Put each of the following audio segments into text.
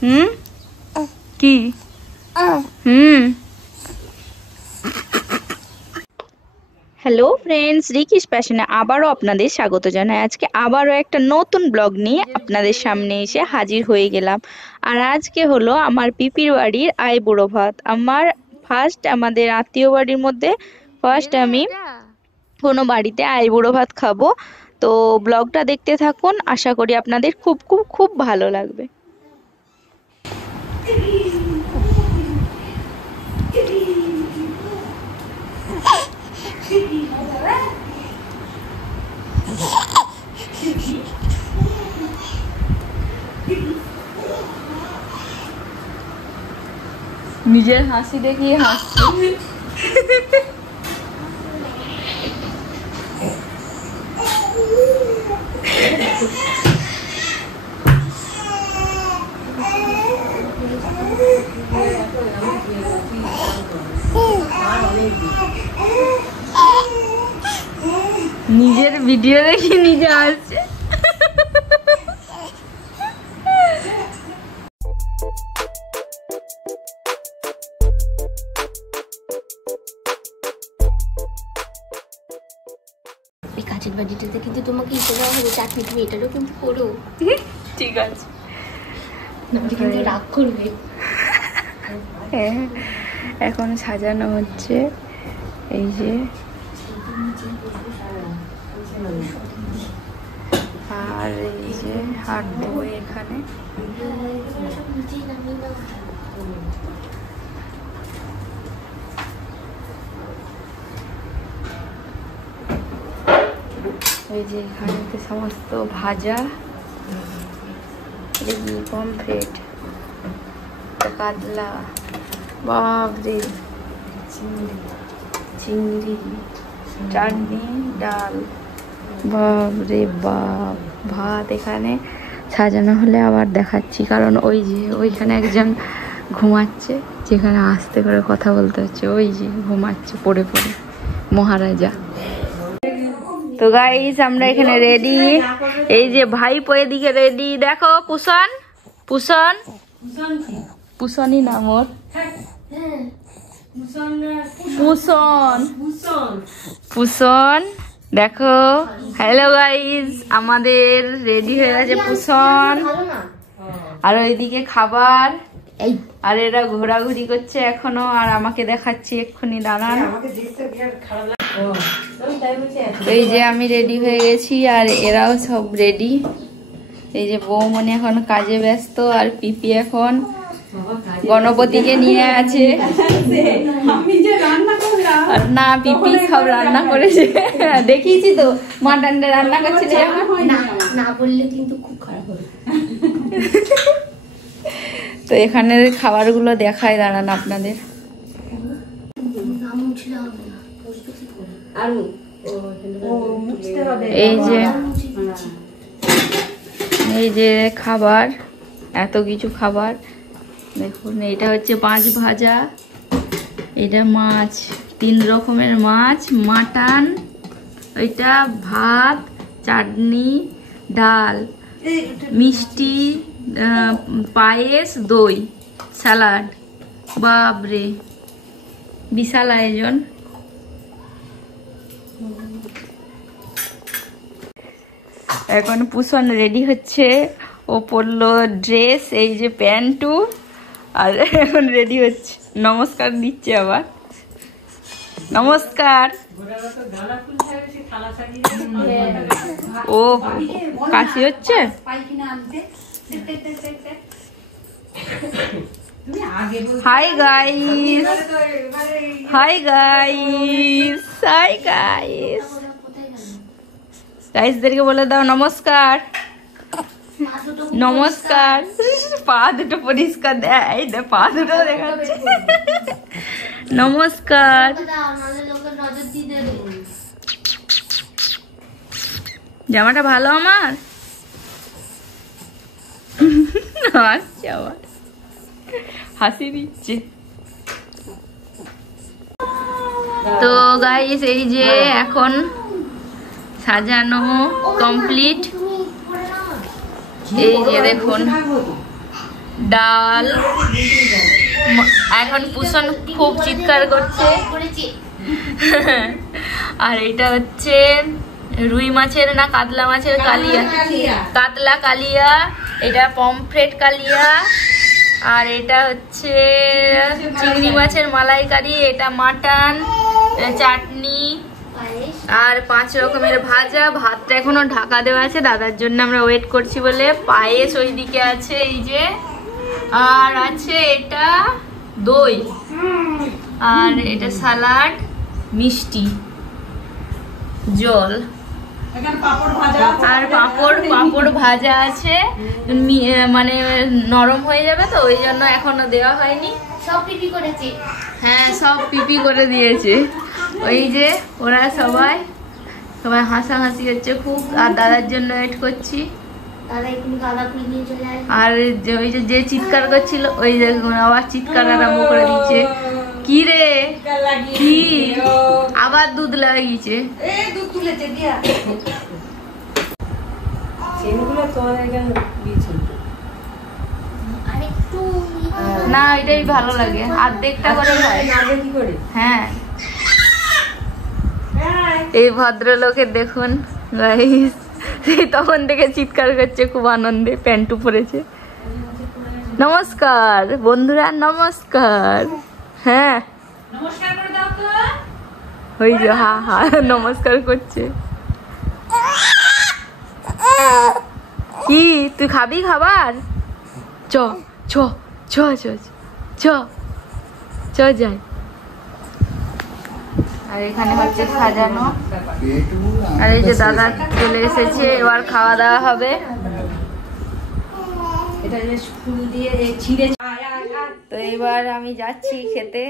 কি hello friends, রিকিস প্যাশনে আবারও আপনাদের স্বাগত জানাই। আজকে আবারও একটা নতুন ব্লগ নিয়ে আপনাদের সামনে এসে হাজির হয়ে গেলাম। আর আজকে হলো আমার পিপির বাড়ির আইবুড়ো ভাত। আমাদের আত্মীয় বাড়ির মধ্যে ফার্স্ট আমি কোনো বাড়িতে আইবুড়ো ভাত খাবো। তো ব্লগটা দেখতে থাকুন, আশা করি আপনাদের খুব খুব খুব ভালো লাগবে। নিজের হাসি দেখিয়ে হাসছে। নিজের ভিডিও দেখি নিজে আসছে। এই কাঁচের বাটিটাতে কিন্তু তোমাকে ইচ্ছে দেওয়া হবে চাটনি, তুমি এটারও কিন্তু করো। ঠিক আছে, কিন্তু রাগ করবে। এখন সাজানো হচ্ছে। এই যে আর এই যে হাত দেবো এখানে। এই যে এখানে সমস্ত ভাজা, পমফ্রেট, কাতলা, বাবরে, চিংড়ি, চাটনি, ডাল, বাবরে বাপ। ভাত এখানে সাজানো হলে আবার দেখাচ্ছি, কারণ ওই যে ওইখানে একজন ঘুমাচ্ছে, যেখানে আস্তে করে কথা বলতে হচ্ছে। ওই যে ঘুমাচ্ছে পড়ে পড়ে, মহারাজা। তো গাইস আমরা এখানে রেডি। এই যে ভাইপো এদিকে রেডি, দেখো পুষণ পুষণ পুষণই নাম ওর, পুষণ পুষণ। দেখো, হ্যালো গাইস, আমাদের রেডি হয়ে গেছে পুষণ। আর ওইদিকে খাবার, আর এরা ঘোরাঘুরি করছে এখনো, আর আমাকে দেখাচ্ছি এক্ষুনি, দাঁড়ান। এই যে আমি রেডি হয়ে গেছি, আর এরাও সব রেডি। এই যে বৌমনি এখন কাজে ব্যস্ত, আর পিপি এখন গণপতিকে নিয়ে আছে। আর না, পিপি সব রান্না করেছে, দেখিয়েছি তো, মাটনটা রান্না করছিল। না বললে কিন্তু খুব খারাপ হবে। তো এখানে খাবারগুলো দেখায়, দাঁড়ান আপনাদের। এই যে খাবার, এত কিছু খাবার দেখুন। এটা হচ্ছে মাছ ভাজা, এটা মাছ, 3 রকমের মাছ, মাটন, ওইটা ভাত, চাটনি, ডাল, মিষ্টি, পায়েস, দই, স্যালাড। বাবরে, বিশাল আয়োজন। এখন পুষণ রেডি হচ্ছে, ও পরলো ড্রেস, এই যে প্যান্টু, আর এখন রেডি হচ্ছে, নমস্কার দিচ্ছে আবার। নমস্কার। ও কাশি হচ্ছে। Hi guys, hi guys, hi guys. গাইসদেরকে বলে দাও নমস্কার। নমস্কার। পা দুটো পরিষ্কার দেয়, পা দুটো দেখাচ্ছে। নমস্কার। জামাটা ভালো আমার, হাসছে আবার, হাসি দিচ্ছে। তো গাইস এই যে এখন সাজানো কমপ্লিট। এই যে দেখুন ডাল। এখন পুষণ খুব চিৎকার করছে। আর এটা হচ্ছে রুই মাছের না কাতলা মাছের কালিয়া, কাতলা কালিয়া। এটা পমফ্রেট কালিয়া। আর এটা হচ্ছে চিংড়ি মাছের মালাইকারি। এটা মাটন, চাটনি আর 5 রকমের ভাজা। ভাতটা এখনো ঢাকা দেওয়া আছে, দাদার জন্য আমরা ওয়েট করছি বলে। পায়েস ওইদিকে আছে এই যে। আর আছে এটা দই, আর এটা সালাড, মিষ্টি, জল আর পাঁপড় ভাজা আছে। মানে নরম হয়ে যাবে তো ওই জন্য এখনো দেওয়া হয়নি। সব পিপি করেছে। হ্যাঁ, সব পিপি করে দিয়েছে। ওই যে ওরা সবাই হাসাহাসি হচ্ছে খুব। আর দাদার জন্য ওয়েট করছি। আর ওই যে চিৎকার করছিল ওই দেখুন আবার চিৎকার আরম্ভ করে দিচ্ছে। কি রে, কি আবার দুধ লাগিয়েছে? না, এটাই ভালো লাগে। অর্ধেকটা করে হয়। হ্যাঁ, এই ভদ্রলোকের দেখুন গাইস, সেই তখন থেকে চিৎকার করছে খুব আনন্দে। প্যান্টু পরেছে। নমস্কার বন্ধুরা, নমস্কার। হ্যাঁ, ওই যে হা হা নমস্কার করছে। কি তুই খাবি খাবার? চ চ চ চ চ চ যাই। আর এখানে হচ্ছে সাজানো। আর এই যে দাদা চলে এসেছে, এবার খাওয়া দাওয়া হবে। তো এবার আমি যাচ্ছি খেতে।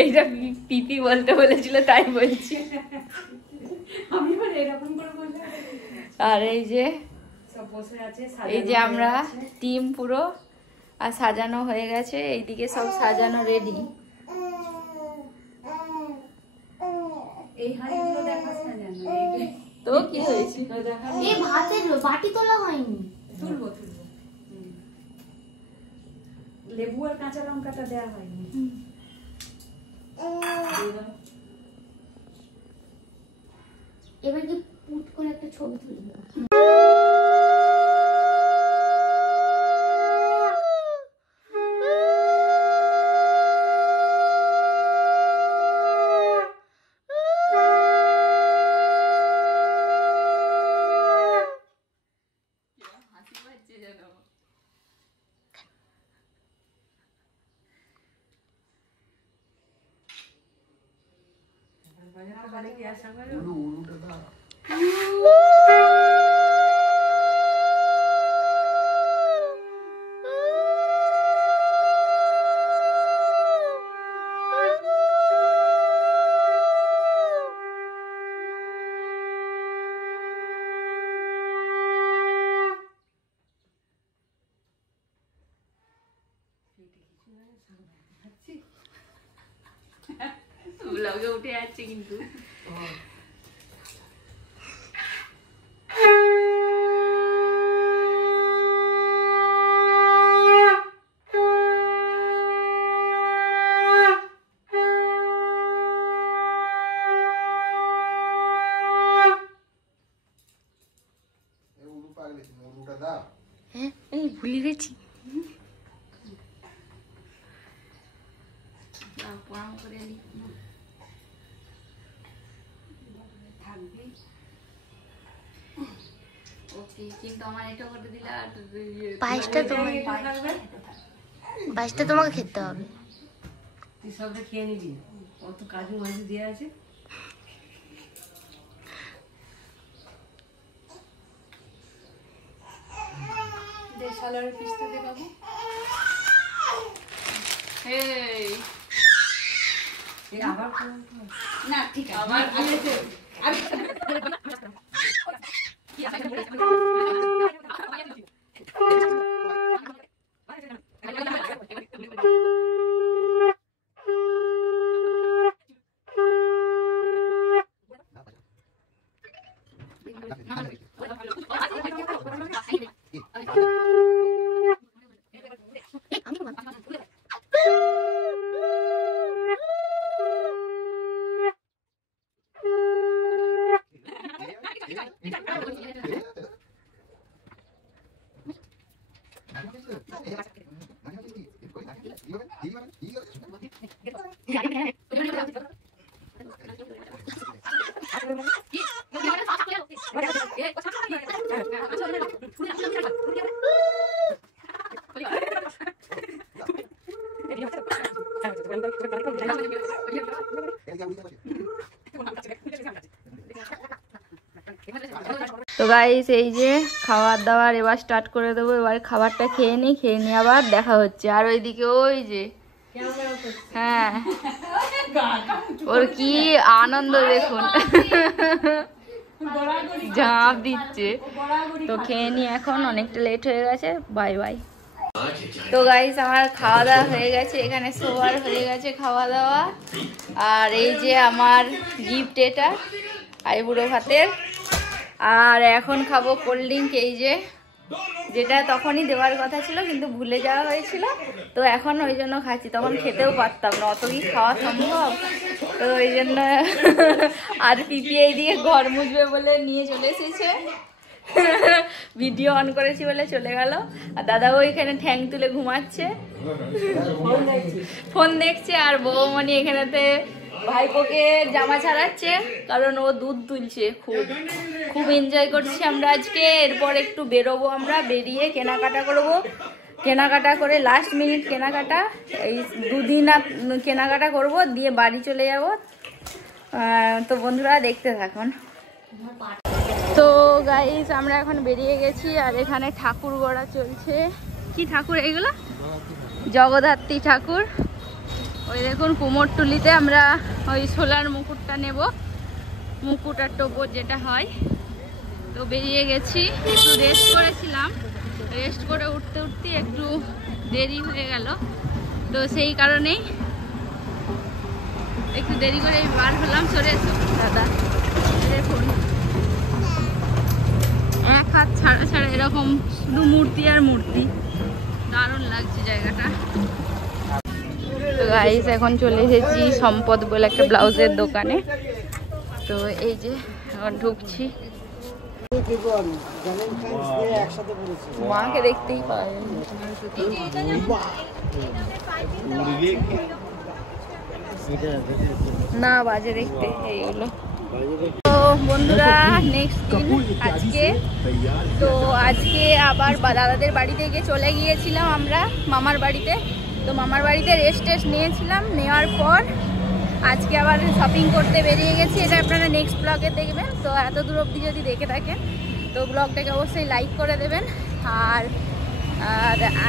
এইটা পিপি বলতে বলেছিল তাই বলছি। আর এই যে আমরা টিম পুরো আর সাজানো হয়ে গেছে। এইদিকে সব সাজানো রেডি। তো কি হয়েছে? এই ভাতের বাটি তোলা হয়নি। তুলবো। লেবু আর কাঁচা লঙ্কাটা দেওয়া হয়নি। এবার কি পুট করে একটা ছবি তুলবো। ব্লগে উঠে যাচ্ছে কিন্তু। এই ভুলে গেছি। প্রণাম করে থাকবি। ওকে, কিন্তু আমার এটা করে দিলে আর পায়েসটা তোমাকে খেতে হবে। তুই সবটা খেয়ে নিবি। অত কাজু মাজু দিয়ে আছে। সালারের পিসটা দে বাবু। আবার না, ঠিক আছে। আবার তো গাইস এই যে খাবার দাবার এবার স্টার্ট করে দেবো। এবার খাবারটা খেয়ে নিই, খেয়ে নিয়ে আবার দেখা হচ্ছে। আর ওইদিকে ওই যে হ্যাঁ ওর কি আনন্দ দেখুন, ঝাঁপ দিচ্ছে। তো খেয়ে নিই এখন, অনেকটা লেট হয়ে গেছে। Bye bye. তো গাইস আমার খাওয়া দাওয়া হয়ে গেছে, এখানে সবার হয়ে গেছে খাওয়া দাওয়া। আর এই যে আমার গিফট, এটা আইবুড়ো ভাতের। আর এখন খাবো কোল্ড ড্রিঙ্ক, এই যে যেটা তখনই দেওয়ার কথা ছিল কিন্তু ভুলে যাওয়া হয়েছিল, তো এখন ওই জন্য খাচ্ছি। তখন খেতেও পারতাম না, অত কি খাওয়া সম্ভব, তো ওই জন্য। আর পিপি এই দিকে ঘর মুছবে বলে নিয়ে চলে এসেছে, ভিডিও অন করেছি বলে চলে গেল। আর দাদাও এখানে ঠ্যাং তুলে ঘুমাচ্ছে, ফোন দেখছে। আর বৌমণি এখানেতে ভাইপোকে জামা ছাড়াচ্ছে, কারণ ও দুধ তুলছে। খুব এনজয় করছি আমরা আজকে। এরপর একটু বেরোবো, আমরা বেরিয়ে কেনাকাটা করব, কেনাকাটা করে লাস্ট মিনিট কেনাকাটা, এই দুদিন কেনাকাটা করব, দিয়ে বাড়ি চলে যাব। তো বন্ধুরা দেখতে থাকুন। তো গাইস আমরা এখন বেরিয়ে গেছি, আর এখানে ঠাকুর গড়া চলছে। কি ঠাকুর এগুলো? জগদ্ধাত্রী ঠাকুর। ওই দেখুন কুমোরটুলিতে আমরা ওই সোলার মুকুটটা নেব, মুকুট আর টোপর যেটা হয়। তো বেরিয়ে গেছি, একটু রেস্ট করেছিলাম, রেস্ট করে উঠতে উঠতে একটু দেরি হয়ে গেল, তো সেই কারণেই একটু দেরি করে বার হলাম। সরে এসো দাদা, দেখুন এক হাত ছাড়া ছাড়া এরকম শুধু মূর্তি আর মূর্তি, দারুণ লাগছে জায়গাটা। তো গাইস এখন চলে এসেছি সম্পদ বলে একটা ব্লাউজের দোকানে। তো এই যে এখন ঢুকছি, মাকে দেখতেই পাওয়া যায় না, বাজে দেখতে এইগুলো। তো বন্ধুরা নেক্সট দিন আজকে, তো আজকে আবার দাদাদের বাড়ি থেকে চলে গিয়েছিলাম আমরা মামার বাড়িতে। তো মামার বাড়িতে রেস্ট নিয়েছিলাম, নেওয়ার পর আজকে আবার শপিং করতে বেরিয়ে গেছি। এটা আপনারা নেক্সট ব্লগে দেখবেন। তো এত দূর অবধি যদি দেখে থাকেন তো ব্লগটাকে অবশ্যই লাইক করে দেবেন। আর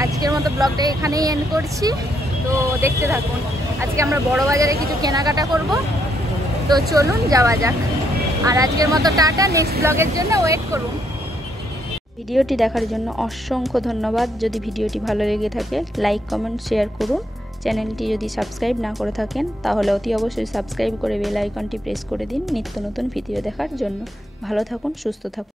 আজকের মতো ব্লগটা এখানেই এন্ড করছি, তো দেখতে থাকুন। আজকে আমরা বড় বাজারে কিছু কেনাকাটা করব, তো চলুন যাওয়া যাক। আর আজকের মতো টাটা, নেক্সট ব্লগের জন্য ওয়েট করুন। ভিডিওটি দেখার জন্য অসংখ্য ধন্যবাদ। যদি ভিডিওটি ভালো লেগে থাকে লাইক কমেন্ট শেয়ার করুন। চ্যানেলটি যদি সাবস্ক্রাইব না করে থাকেন তাহলে অতি অবশ্যই সাবস্ক্রাইব করে বেল আইকনটি প্রেস করে দিন নিত্য নতুন ভিডিও দেখার জন্য। ভালো থাকুন, সুস্থ থাকুন।